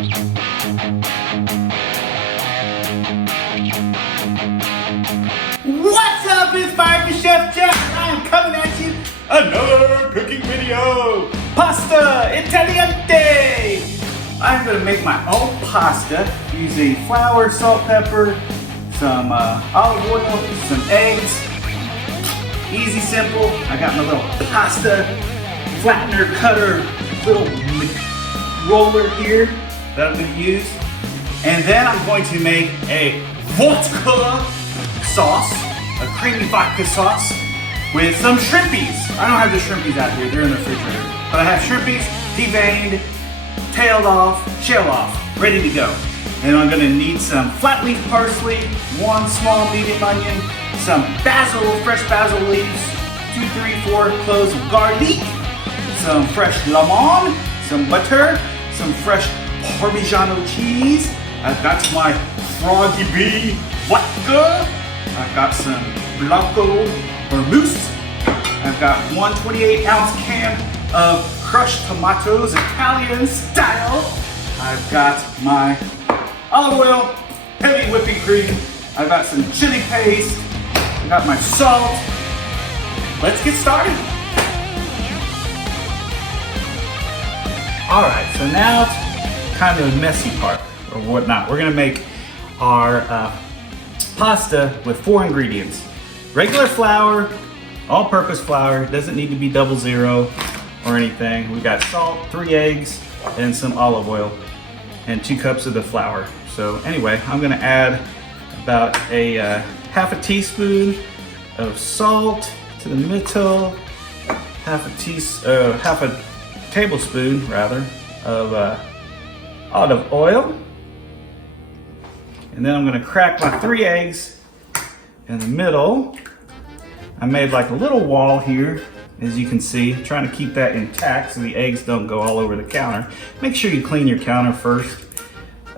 What's up, it's Fireman Chef Geoff. I'm coming at you another cooking video. Pasta Italiante. I'm gonna make my own pasta using flour, salt, pepper, some olive oil, some eggs. Easy, simple. I got my little pasta flattener cutter, little roller here that I'm gonna use. And then I'm going to make a vodka sauce, a creamy vodka sauce with some shrimpies. I don't have the shrimpies out here, they're in the refrigerator. But I have shrimpies, deveined, tailed off, shell off, ready to go. And I'm gonna need some flat leaf parsley, one small medium onion, some basil, fresh basil leaves, 2, 3, 4 cloves of garlic, some fresh lemon, some butter, some fresh Parmigiano cheese. I've got my Froggy Bee vodka. I've got some Blanco vermouth. I've got 1 28-ounce can of crushed tomatoes, Italian style. I've got my olive oil, heavy whipping cream. I've got some chili paste. I've got my salt. Let's get started. All right, so now it's kind of the messy part or whatnot. We're gonna make our pasta with 4 ingredients. Regular flour, all-purpose flour, doesn't need to be 00 or anything. We got salt, 3 eggs, and some olive oil, and 2 cups of the flour. So anyway, I'm gonna add about a half a teaspoon of salt to the middle, half a tablespoon rather of olive oil. And then I'm gonna crack my 3 eggs in the middle. I made like a little wall here, as you can see, trying to keep that intact so the eggs don't go all over the counter. Make sure you clean your counter first.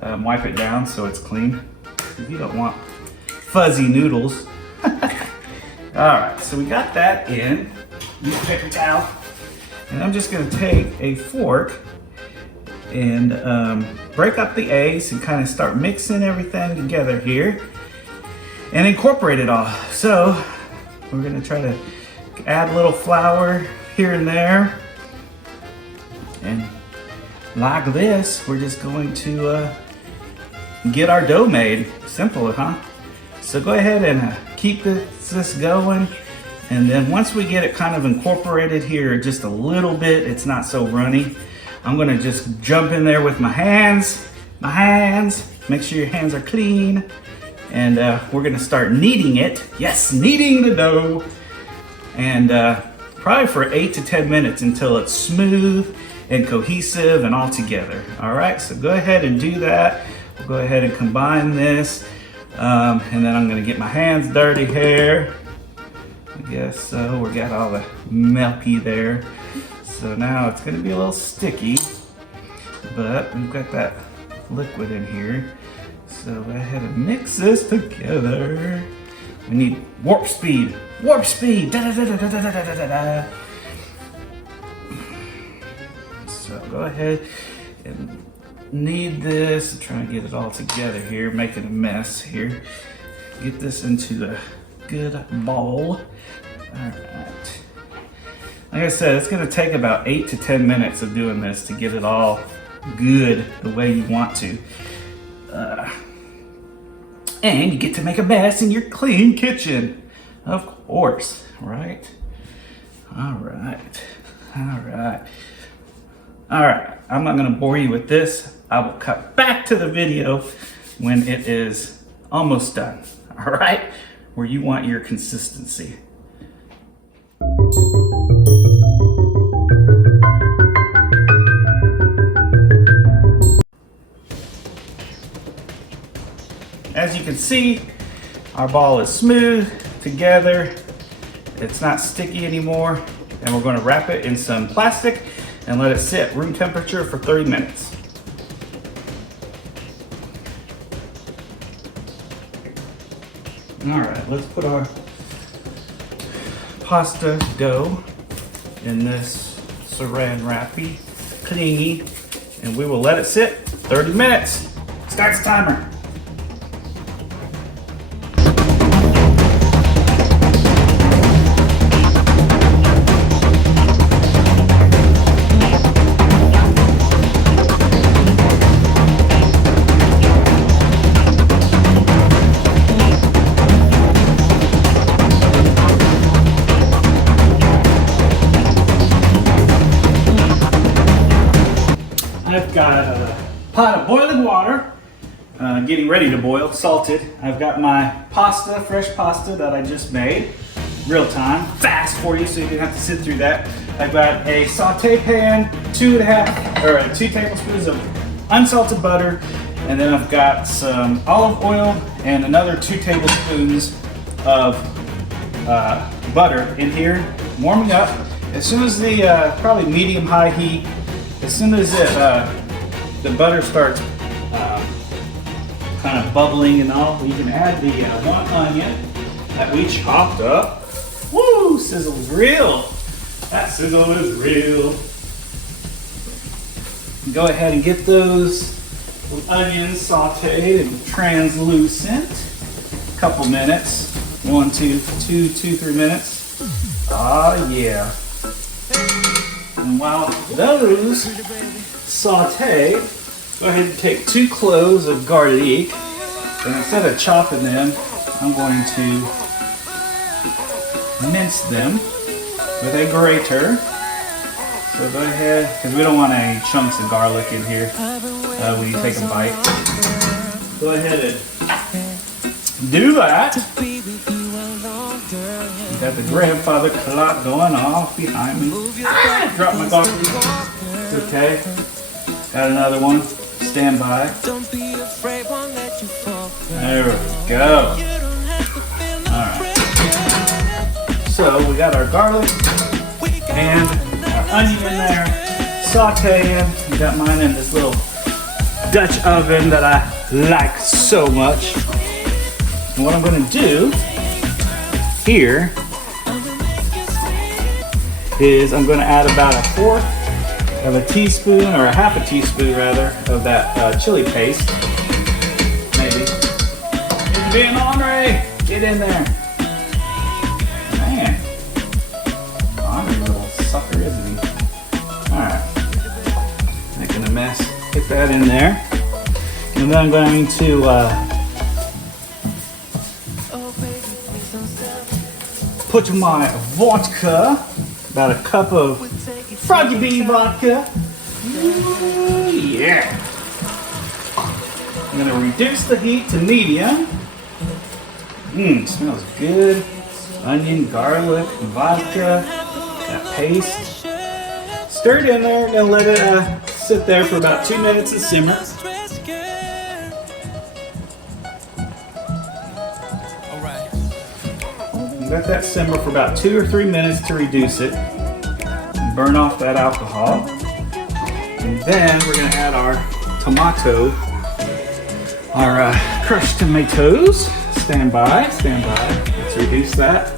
Wipe it down so it's clean. You don't want fuzzy noodles. All right, so we got that in. Use a paper towel. And I'm just gonna take a fork and break up the eggs and kind of start mixing everything together here and incorporate it all. So we're gonna try to add a little flour here and there. And like this, we're just going to get our dough made. Simple, huh? So go ahead and keep this going. And then once we get it kind of incorporated here just a little bit, it's not so runny, I'm gonna just jump in there with my hands. Make sure your hands are clean. And we're gonna start kneading it. Yes, kneading the dough. And probably for 8 to 10 minutes until it's smooth and cohesive and all together. All right, so go ahead and do that. We'll go ahead and combine this. And then I'm gonna get my hands dirty here. I guess so, we got all the milky there. So now it's gonna be a little sticky, but we've got that liquid in here. So go ahead and mix this together. We need warp speed, da da da da da da da da da. So go ahead and knead this, try to get it all together here, making a mess here. Get this into a good ball. All right. Like I said, it's gonna take about 8 to 10 minutes of doing this to get it all good the way you want to. And you get to make a mess in your clean kitchen. Of course, right? All right. I'm not gonna bore you with this. I will cut back to the video when it is almost done. All right? Where you want your consistency. As you can see, our ball is smooth together. It's not sticky anymore. And we're going to wrap it in some plastic and let it sit room temperature for 30 minutes. All right, let's put our pasta dough in this saran wrappy, clingy, and we will let it sit 30 minutes. Starts the timer. I've got a pot of boiling water, getting ready to boil, salted. I've got my pasta, fresh pasta that I just made, real time, fast for you, so you didn't have to sit through that. I've got a saute pan, 2 tablespoons of unsalted butter, and then I've got some olive oil and another 2 tablespoons of butter in here, warming up. As soon as the probably medium-high heat. As soon as the butter starts kind of bubbling and all, you can add the 1 onion that we chopped up. Woo! Sizzle's real. That sizzle is real. Go ahead and get those onions sauteed and translucent. A couple minutes. 1, 2, 3 minutes. Oh yeah. And while those saute, go ahead and take 2 cloves of garlic, and instead of chopping them, I'm going to mince them with a grater. So go ahead, because we don't want any chunks of garlic in here when you take a bite. Go ahead and do that. Got the grandfather clock going off behind me. Ah, dropped my garlic. Okay. Got another one. Stand by. There we go. Alright. So we got our garlic and our onion in there. Sauteing. We got mine in this little Dutch oven that I like so much. And what I'm going to do here is I'm going to add about 1/4 of a teaspoon, or a 1/2 teaspoon rather, of that chili paste. Maybe. It's being Andre! Get in there. Man. Andre, little sucker, isn't he? Alright. Making a mess. Get that in there. And then I'm going to put my vodka, about a cup of Froggy Bean vodka. Ooh, yeah. I'm gonna reduce the heat to medium. Smells good. Onion, garlic, vodka, that paste. Stir it in there, gonna let it sit there for about 2 minutes and simmer. Let that simmer for about 2 or 3 minutes to reduce it. Burn off that alcohol. And then we're going to add our crushed tomatoes. Stand by, stand by. Let's reduce that.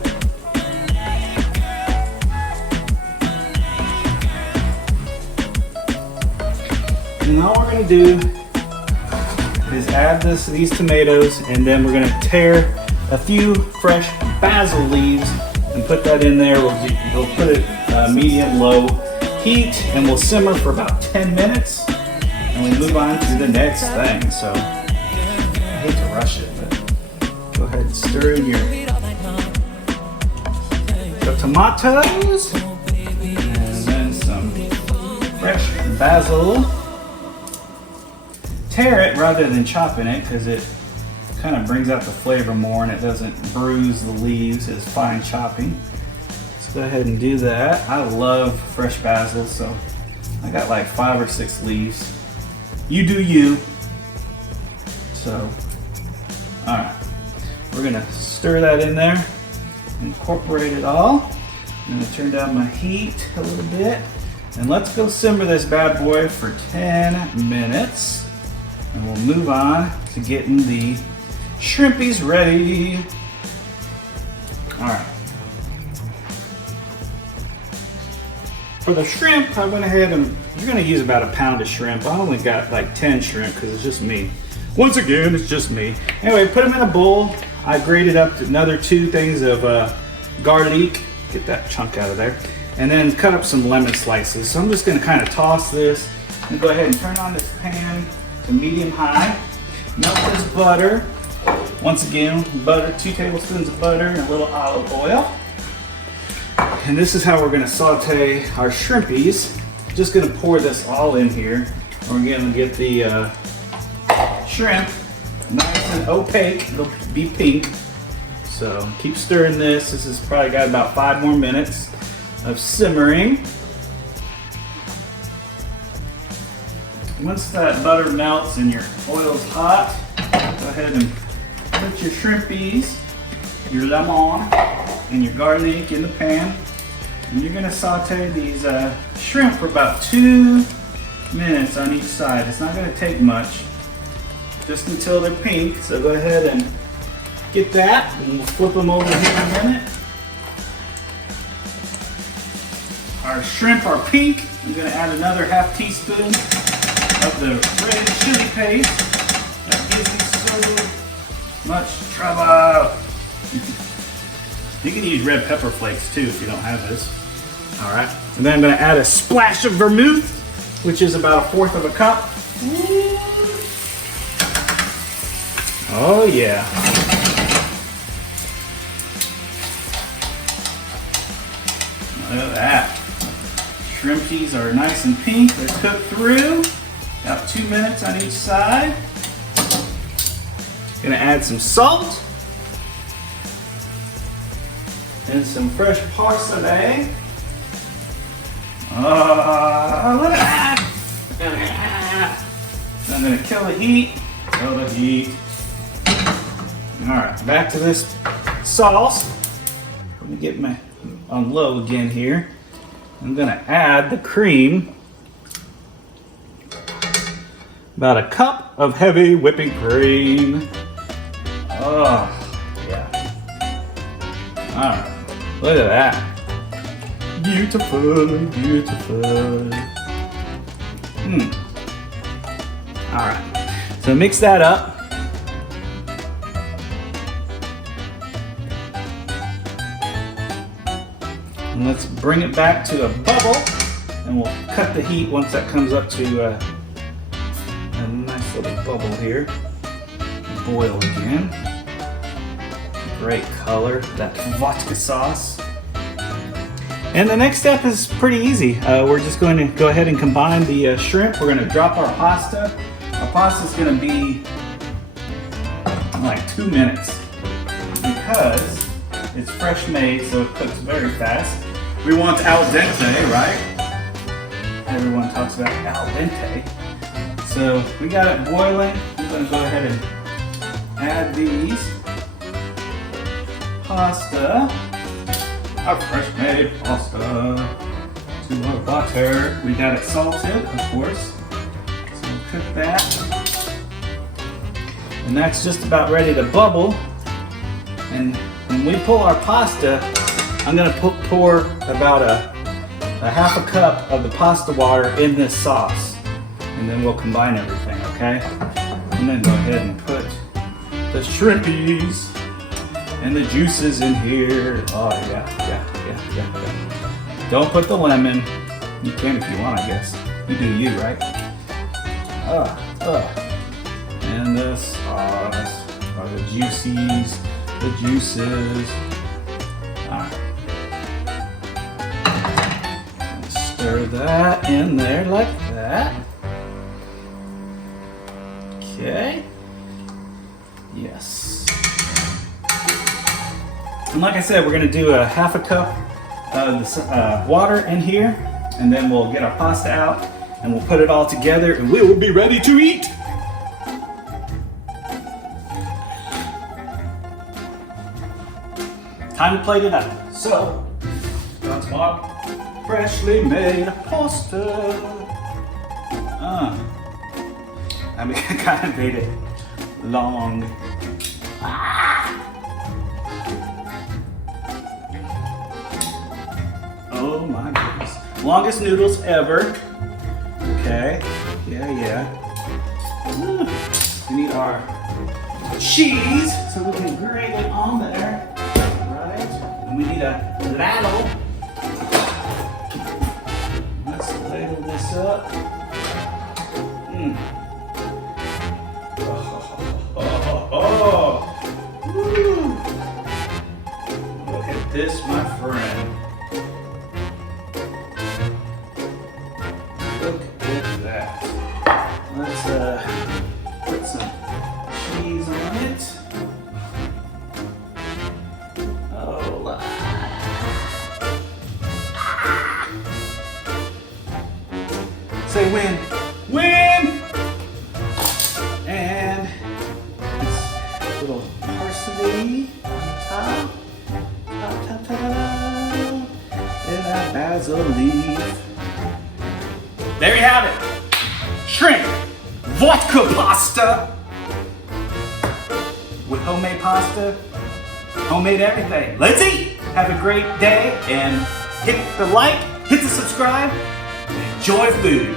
And all we're going to do is add these tomatoes, and then we're going to tear a few fresh basil leaves and put that in there. We'll put it medium-low heat, and we'll simmer for about 10 minutes, and we move on to the next thing. So I hate to rush it, but go ahead and stir in the tomatoes, and then some fresh basil. Tear it rather than chopping it, because it kind of brings out the flavor more and it doesn't bruise the leaves as fine chopping. Let's go ahead and do that. I love fresh basil, so I got like 5 or 6 leaves. You do you. So, alright. We're gonna stir that in there, incorporate it all. I'm gonna turn down my heat a little bit, and let's go simmer this bad boy for 10 minutes. And we'll move on to getting the shrimpies ready. All right. For the shrimp, I went ahead and, you're gonna use about a pound of shrimp. I only got like 10 shrimp because it's just me. Once again, it's just me. Anyway, put them in a bowl. I grated up another 2 things of garlic. Get that chunk out of there. And then cut up some lemon slices. So I'm just gonna kind of toss this and go ahead and turn on this pan to medium high. Melt this butter. Once again, butter, 2 tablespoons of butter and a little olive oil. And this is how we're gonna saute our shrimpies. Just gonna pour this all in here. We're gonna get the shrimp nice and opaque. It'll be pink. So keep stirring this. This has probably got about 5 more minutes of simmering. Once that butter melts and your oil's hot, go ahead and put your shrimpies, your lemon, and your garlic in the pan. And you're gonna saute these shrimp for about 2 minutes on each side. It's not gonna take much, just until they're pink. So go ahead and get that, and we'll flip them over here in a minute. Our shrimp are pink. I'm gonna add another ½ teaspoon of the red chili paste. That gives me so much trouble. You can use red pepper flakes too if you don't have this. All right, and then I'm gonna add a splash of vermouth, which is about 1/4 of a cup. Oh yeah. Look at that. Shrimpies are nice and pink. They're cooked through. About 2 minutes on each side. Gonna add some salt and some fresh parsley. Look at that! I'm gonna kill the heat. Kill the heat. All right, back to this sauce. Let me get my on low again here. I'm gonna add the cream. About a cup of heavy whipping cream. Oh, yeah. All right, look at that. Beautiful, beautiful. All right, so mix that up. And let's bring it back to a bubble, and we'll cut the heat once that comes up to a nice little bubble here. Boil again. Great color, that vodka sauce. And the next step is pretty easy. We're just going to go ahead and combine the shrimp. We're going to drop our pasta. Our pasta is going to be like 2 minutes because it's fresh made, so it cooks very fast. We want al dente, right? Everyone talks about al dente. So we got it boiling. I'm going to go ahead and add these pasta, our fresh made pasta, to our butter. We got it salted, of course. So we'll cook that. And that's just about ready to bubble. And when we pull our pasta, I'm gonna pour about a ½ a cup of the pasta water in this sauce. And then we'll combine everything, okay? I'm gonna go ahead and put the shrimpies and the juices in here. Oh yeah. Don't put the lemon. You can if you want, I guess. You do you, right? And the sauce, or the juices, the juices. Alright. Stir that in there like that. Okay. Yes. And like I said, we're going to do a ½ a cup of water in here, and then we'll get our pasta out and we'll put it all together and we will be ready to eat. Time to plate it up. So, that's my freshly made pasta. I mean, I kind of made it long. Oh my goodness. Longest noodles ever. Okay, yeah. Ooh. We need our cheese so we can grate it on there. Right? And we need a ladle. Let's ladle this up. Woo. Look at this, my friend. Look at that. Let's put some cheese on it. Oh, say win. Win! And this little parsley on top. And that basil leaf. There you have it. Shrimp vodka pasta with homemade pasta, homemade everything. Let's eat. Have a great day and hit the like, hit the subscribe, and enjoy food.